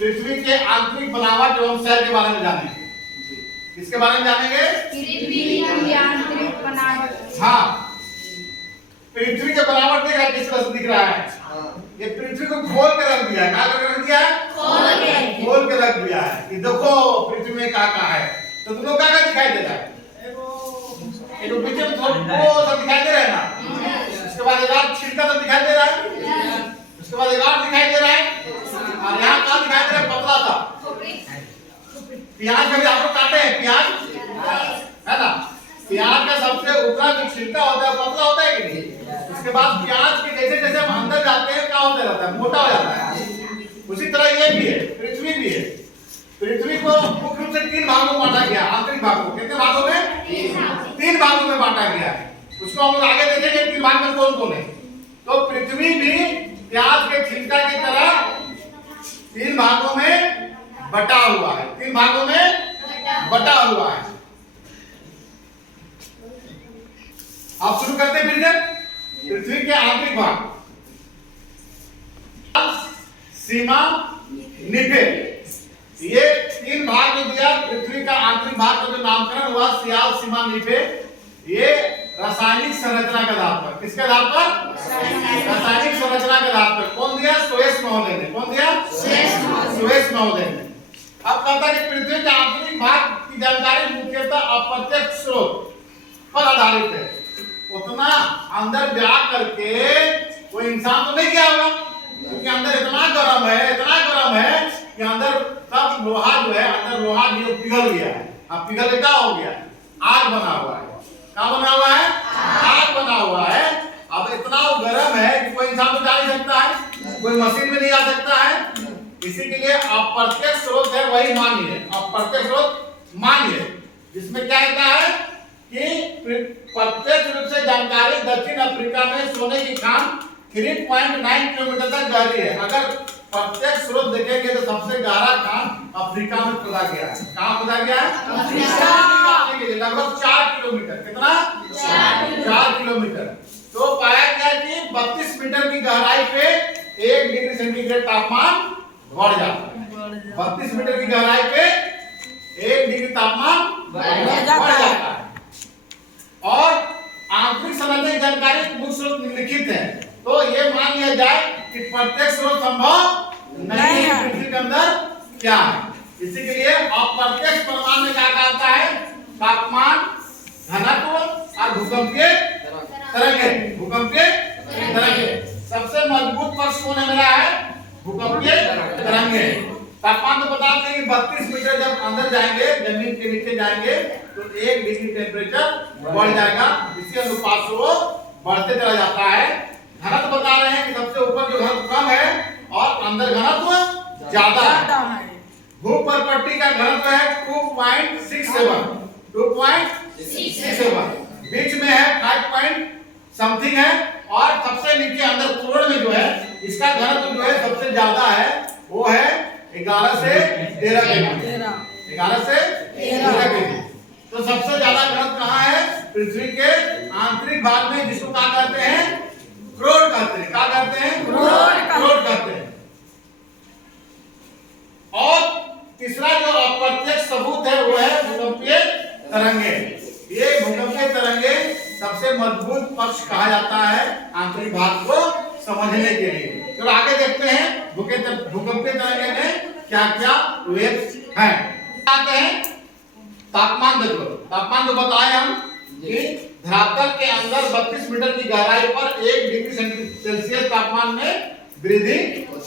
पृथ्वी के आंतरिक बनावट एवं शैल के बारे में जानेंगे। किसके बारे में जानेंगे? पृथ्वी की आंतरिक बनावट। हाँ, पृथ्वी के बनावट देखा किस तरह से दिख रहा है। ये पृथ्वी को खोल के रख दिया है। क्या रख दिया है? खोल के रख दिया है कि देखो पृथ्वी में क्या क्या है। तो तुम लोग क्या क्या दिखाई दे रहा है? एक पीछे में थोड़ा सा दिखाई दे रहा है ना। उसके बाद एक और छिलका तो दिखाई दे रहा है। उसके बाद एक और दिखाई दे रहा है। और यहाँ क्या दिखाई दे रहा है? पतला सा प्याज में आप लोग काटे हैं प्याज, है ना। प्याज का सबसे ऊपर जो छिलका होता है पतला होता है कि नहीं। उसके बाद प्याज के जैसे जैसे हम अंदर जाते हैं क्या होता रहता है? मोटा हो जाता है। उसी तरह ये भी है, पृथ्वी भी है। पृथ्वी को मुख्य रूप से 3 भागों में बांटा गया। आंतरिक भागों कितने भागों में? 3 भागों में बांटा गया है। उसको हम लोग आगे देखेंगे 3 भाग में कौन कौन है। तो पृथ्वी भी प्याज के छिलका की तरह 3 भागों में बटा हुआ है। 3 भागों में बटा हुआ है। आप शुरू करते हैं फिर से। पृथ्वी के आंतरिक भाग सीमा निफे, ये 3 भाग जो दिया पृथ्वी का आंतरिक भाग का जो नामकरण हुआ सियाल सीमा निफे, ये रासायनिक संरचना के आधार पर। किसके आधार पर? रासायनिक संरचना के आधार पर। कौन दिया? सुएस महोदय ने। कौन दिया? सुएस महोदय ने। अब कहता है कि पृथ्वी के आंतरिक भाग की जानकारी मुख्यतः अप्रत्यक्ष स्रोत पर आधारित है। उतना अंदर जा करके कोई इंसान तो नहीं गया होगा, क्योंकि अंदर इतना गर्म है कि अंदर सब लोहा जो है, अंदर लोहा जो पिघल गया है। अब पिघल क्या हो गया? आग बना हुआ है। क्या बना हुआ है? आग बना हुआ है। अब इतना गर्म है कि कोई इंसान तो जा नहीं सकता है, कोई मशीन में नहीं आ सकता है। इसी के लिए अप्रत्यक्ष स्रोत है वही मान्य है। अप्रत्यक्ष स्रोत मान्य है, जिसमें क्या कहता है कि प्रत्यक्ष रूप से जानकारी दक्षिण अफ्रीका में सोने की खान 3.9 किलोमीटर तक गहरी है। अगर प्रत्यक्ष स्रोत देखेंगे तो सबसे गहरा खान अफ्रीका में खोदा गया है। कहां खोदा गया है? अफ्रीका। लगभग 4 किलोमीटर। कितना? 4 किलोमीटर। तो पाया गया कि 32 मीटर की गहराई पे 1 डिग्री सेंटीग्रेड तापमान बढ़ जाता है। 32 मीटर की गहराई पे 1 डिग्री तापमान बढ़ जाता है। और आंतरिक संरचना की जानकारी मुख्य स्रोत निम्नलिखित है। तो ये मान लिया जाए कि प्रत्यक्ष स्रोत संभव नहीं है। पृथ्वी के अंदर क्या है? इसी के लिए अप्रत्यक्ष प्रमाण में क्या कहता है? तापमान, घनत्व और भूकंपीय तरंगें। भूकंपीय तरंगें सबसे मजबूत पक्ष कौन है मेरा? है भूकंपीय तरंगें। तापमान तो बता दें कि 32 मीटर जब अंदर जाएंगे, जमीन के नीचे जाएंगे, तो 1 डिग्री टेम्परेचर बढ़ जाएगा। इसी अनुपात से वो बढ़ते चला जाता है। घनत्व बता रहे हैं कि सबसे ऊपर जो घनत्व कम है और अंदर घनत्व ज्यादा है। भूपर्पट्टी का घनत्व है 2.67, 2.67। बीच में है 5 पॉइंट समथिंग है। और सबसे नीचे अंदर कोण में जो है इसका घनत्व जो है सबसे ज्यादा है, वो है 11 से 13 केजी। 11 से 13 केजी। तो सबसे ज्यादा घनत्व कहाँ है? पृथ्वी के आंतरिक भाग में, जिसको क्या कहते हैं? क्रोड कहते हैं। क्या कहते हैं? क्रोड कहते हैं। और तीसरा जो अप्रत्यक्ष सबूत है वो है भूकंपीय तरंगें। ये भूकंपीय तरंगें सबसे मजबूत पक्ष कहा जाता है आंतरिक भाग को समझने के लिए। तो आगे देखते हैं भूकंपीय तरंगें में क्या क्या वेव्स हैं। आते हैं तापमान। देखो तापमान तो बताए हम कि धरातल के अंदर 32 मीटर की गहराई पर 1 डिग्री सेल्सियस तापमान में वृद्धि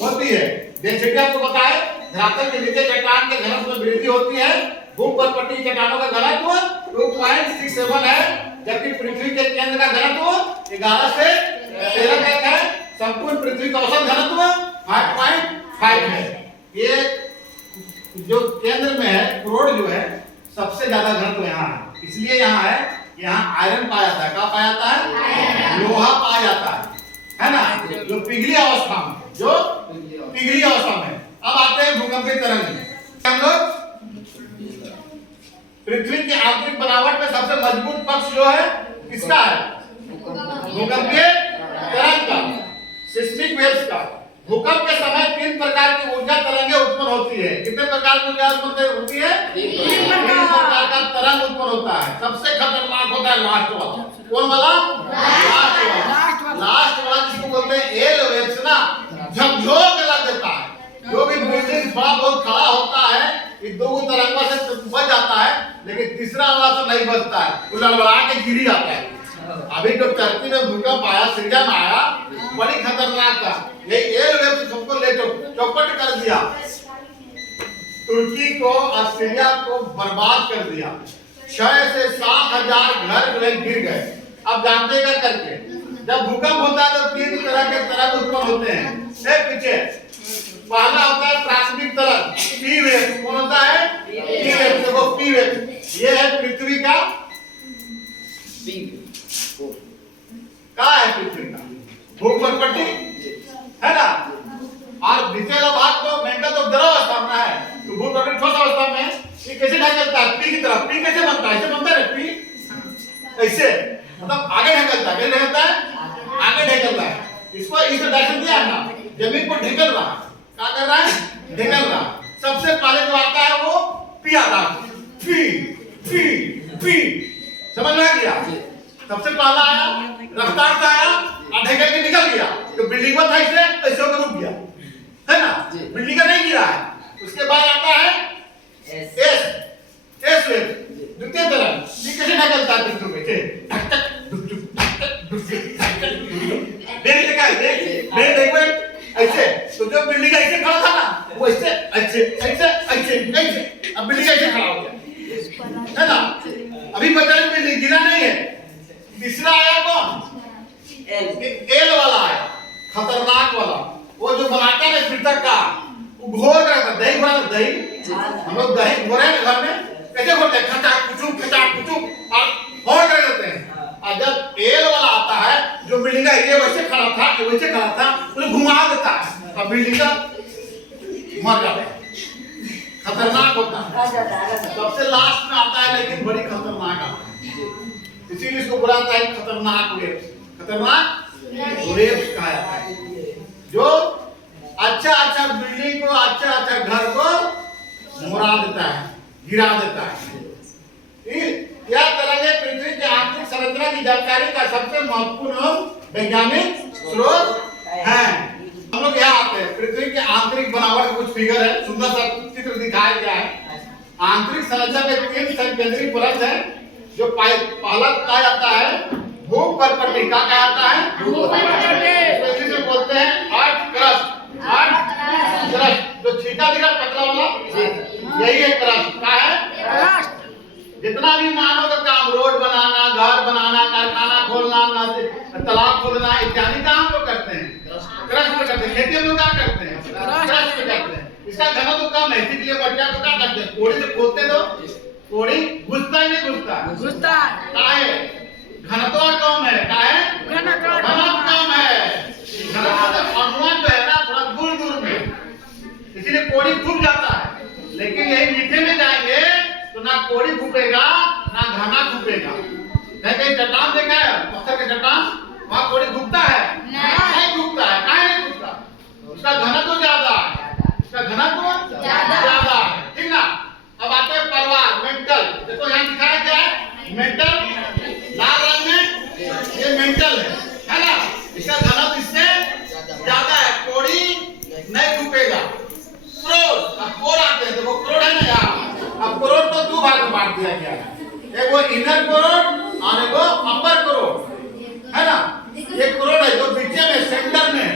होती है। डेंसिटी आपको बताए धरातल के नीचे चट्टान के घनत्व में वृद्धि होती है। भूपर्पट्टी चट्टानों का घनत्व 2.67 है, जबकि पृथ्वी के केंद्र का घनत्व 11 से 13 तक है। संपूर्ण पृथ्वी का औसत घनत्व 5.5 है। ये जो केंद्र में है क्रोड जो है सबसे ज्यादा घनत्व यहाँ है। इसलिए यहाँ है, यहाँ आयरन पाया जाता है। क्या पाया जाता है? लोहा पाया जाता है ना, जो पिघली अवस्था में, जो पिघली अवस्था में। अब आते हैं भूकंपीय तरंग में। हम लोग पृथ्वी की आंतरिक बनावट में सबसे मजबूत पक्ष जो है किसका है? भूकंपीय तरंग का, सिस्मिक वेव्स का। भूकंप के समय 3 प्रकार की ऊर्जा तरंगें उत्पन्न होती कितने प्रकार की ऊर्जा उत्पन्न होती है? 3 प्रकार का तरंग उत्पन्न होता है। सबसे खतरनाक होता है लास्ट वाला। कौन वाला? लास्ट वाला जिसको बोलते हैं एल वेव्स ना, झकझोर के लग देता है। जो भी बिल्डिंग थोड़ा बहुत खड़ा होता है, ये दो तरंगों से बच जाता है, लेकिन तीसरा वाला से नहीं बचता है, वो लड़बड़ा के गिर जाता है। अभी जो टर्की में भूकंप आया, सीरिया में आया, बड़ी खतरनाक था। ये एल वेव सबको ले चौपट कर दिया, तुर्की को और सीरिया को बर्बाद कर दिया। 6 से 7 हजार घर गिर गए। अब जानते क्या करके, जब भूकंप होता है तो 3 तरह के तरंग उत्पन्न होते हैं। पीछे पहला होता है प्राथमिक तरंग, पी वेव। कौन होता है? P wave. देखो पी वेव, ये है पृथ्वी का है पृथ्वी का भूपर्पट्टी, है ना। और नीचे वाला भाग तो मेंटल तो द्रव अवस्था में है, तो भूपर्पट्टी ठोस अवस्था में ये कैसे ढकलता है? पी की तरफ। पी कैसे बनता है? ऐसे बनता है पी, ऐसे मतलब आगे ढकलता है। कैसे ढकलता है? आगे ढकलता है। इसको इसे ढकल दिया है ना, जमीन को ढकल रहा है। क्या कर रहा है? ढकल रहा। सबसे पहले जो आता है वो पी आता है। पी पी पी, समझ में आ गया? सबसे पहला आया, रफ्तार से आया और ढकेल के निकल गया। तो बिल्डिंग में था इसलिए ऐसे होकर रुक गया, है ना। बिल्डिंग का नहीं गिरा है। उसके बाद आता है एस वेव, द्वितीय तरंग। ये कैसे ढकलता है पृथ्वी पे? देख ऐसे। तो जो बिल्डिंग ऐसे खड़ा था ना, वो ऐसे ऐसे ऐसे ऐसे ऐसे, अब बिल्डिंग ऐसे खड़ा हो गया, है ना। अभी बचा बिल्डिंग, गिरा नहीं है। तीसरा आया कौन? एल वाला आया, खतरनाक वाला। वो जो बनाता है फिल्टर का, वो घोर रहा था। दही घोरा, दही हम लोग दही घोरे हैं घर में, कैसे घोरते हैं? खचा कुचू और घोर कर देते हैं। और जब एल वाला आता है, जो बिल्डिंग का ये वैसे खड़ा था, उसे घुमा देता है और बिल्डिंग का मर जाता है। खतरनाक होता है। सबसे लास्ट में आता है, लेकिन बड़ी खतरनाक आता है, इसीलिए इसको बुलाता है खतरनाक वेव्स। खतरनाक वेव्स कहा जाता है। जो अच्छा बिल्डिंग को, अच्छा घर को मुड़ा देता है, गिरा देता है। यह तरंगें पृथ्वी की आंतरिक संरचना की जानकारी का सबसे महत्वपूर्ण वैज्ञानिक स्रोत है। हम लोग यहाँ आते हैं, पृथ्वी के आंतरिक बनावट का कुछ फिगर है, सुंदर सा चित्र दिखाया गया है। आंतरिक संरचना में 3 संकेंद्रित परत है। जो पहला कहा जाता है भूपर्पट्टी। क्या कहा जाता है? भूपर्पट्टी। इसको बोलते हैं अर्थ क्रस्ट। जो छीटा दिखा पतला वाला, यही है क्रस्ट। क्या है? जितना भी मानव का काम, रोड बनाना, घर बनाना, कारखाना खोलना, तालाब खोदना इत्यादि काम लोग करते हैं, क्रस्ट में करते हैं। खेती हम लोग क्या करते हैं? क्रस्ट में करते हैं। इसका घनत्व कम है, इसलिए मटिया को क्या करते हैं? कोड़ी से खोदते तो कोड़ी घुसता ही नहीं घुसता। काहे? घनत्व कम है। काहे? घनत्व कम है। घनत्व अनुमान जो है ना, थोड़ा दूर में, इसीलिए कोड़ी फूट जाता है। लेकिन यही मीठे में जाएंगे तो ना कोड़ी फूटेगा ना घना फूटेगा। कहीं चट्टान देखा है? पत्थर के चट्टान, वहाँ कोड़ी फूटता है? नहीं फूटता है। काहे नहीं फूटता? उसका घनत्व ज्यादा है। ठीक ना। अब आते हैं परवार, मेंटल। देखो यहाँ दिखाया क्या है? मेंटल लाल रंग में, ये मेंटल है ना। इसका घनत्व इससे ज्यादा है, कोड़ी नहीं फूटेगा। कोर आते हैं, देखो कोर है ना यहाँ। अब कोर को 2 भाग में बांट दिया गया है, एक वो इनर कोर और एक वो अपर कोर, है ना। ये कोर है जो बीच में सेंटर में,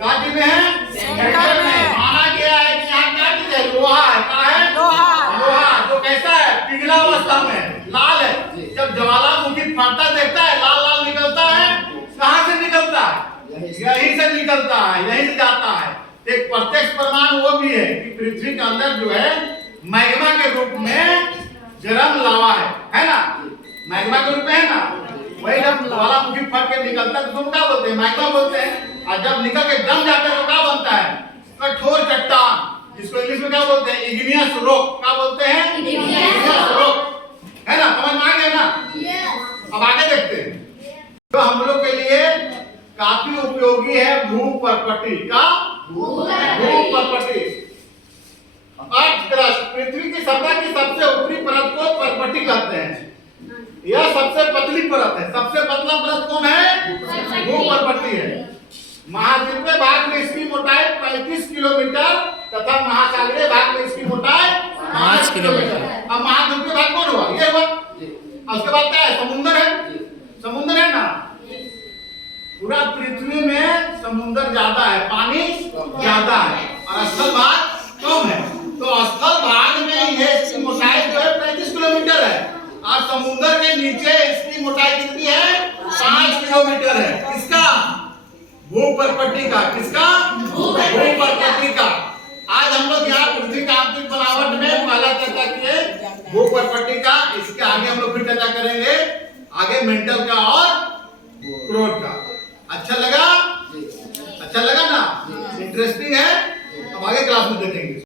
काटी में है, सेंटर में। माना गया है कि यहाँ क्या चीज है? लोहा है। क्या है? लोहा। जो कैसा है? पिघला अवस्था में, लाल है। जब ज्वालामुखी फटता देखता है, लाल निकलता है। कहाँ से निकलता है? यहीं से निकलता है, यहीं से जाता है। एक प्रत्यक्ष प्रमाण वो भी है कि पृथ्वी के अंदर जो है मैग्मा के रूप में गर्म लावा है ना। मैग्मा के रूप में है ना। वही जब ज्वालामुखी फट के निकलता है तो तुम क्या बोलते हैं? मैग्मा बोलते हैं। और जब निकल के जम जाता है तो क्या बनता है? कठोर चट्टान, जिसको इंग्लिश में क्या बोलते हैं? Igneous rock. क्या बोलते हैं? इग्नियस रॉक, है ना। समझ में आ गया ना। अब आगे देखते हैं। तो हम लोग के लिए काफी उपयोगी है भूपर्पट्टी। का भूपर्पट्टी। पतली परत है। सबसे पतला परत कौन है? भूपर्पट्टी है। महाद्वीपीय भाग में इसकी मोटाई 35 किलोमीटर तथा महासागरीय भाग में इसकी मोटाई 5 किलोमीटर। अब महाद्वीपीय भाग कौन हुआ? ये हुआ। उसके बाद क्या है? समुद्र है। समुद्र है ना, पूरा पृथ्वी में समुद्र ज्यादा है, पानी ज्यादा है, और स्थल भाग कम है। तो स्थल भाग में ये इसकी मोटाई जो है 35 किलोमीटर है, और समुद्र के नीचे इसकी मोटाई कितनी है? 5 किलोमीटर है। किसका? भूपर्पट्टी का। किसका? भूपर्पट्टी का। आज हम लोग यहाँ पृथ्वी का आंतरिक बनावट में पहला चर्चा किए भूपर्पट्टी का। इसके आगे हम लोग फिर चर्चा करेंगे आगे मेंटल का और क्रोध का। अच्छा लगा? अच्छा लगा ना? इंटरेस्टिंग है। अब आगे क्लास में देखेंगे।